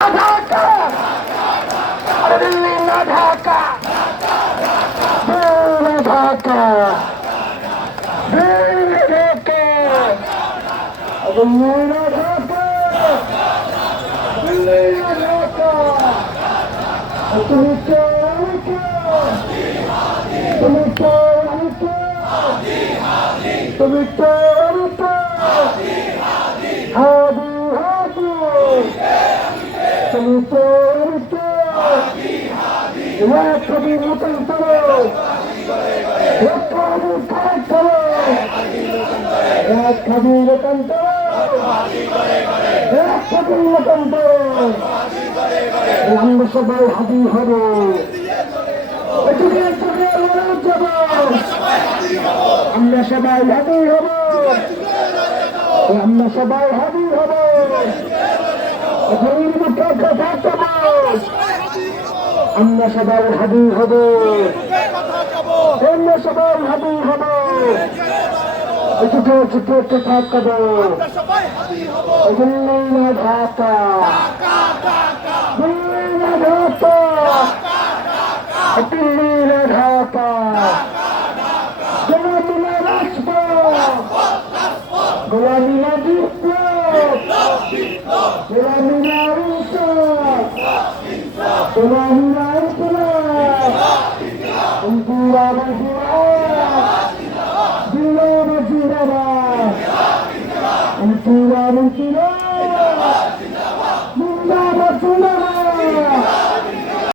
ঢাকা আরে দিল্লি না ঢাকা ঢাকা ঢাকা দিল্লি না ঢাকা দিল্লি না ঢাকা তুমি তো তুমি তো তুমি তো হাদি হাদি তুমি তো এক কবি মতন করো এক কবি খারাপ করো এক কবি মতন করো এক কবি মতন করো আমরা সবাই হাদি হবো আমরা সবাই হাদি হব আমরা সবাই হাদি হব আমরা সবাই হাদি হব আমরা সবাই হাদি হব ছুটে ছুটে ছুটে থাকবো ঢাকা ঢাকা দিল্লি ঢাকা গোলামীরা রাজপথ গোলামীরা বিপ্লব গোলামীরা গোলামীরা ইন্দিরা ইন্দিরা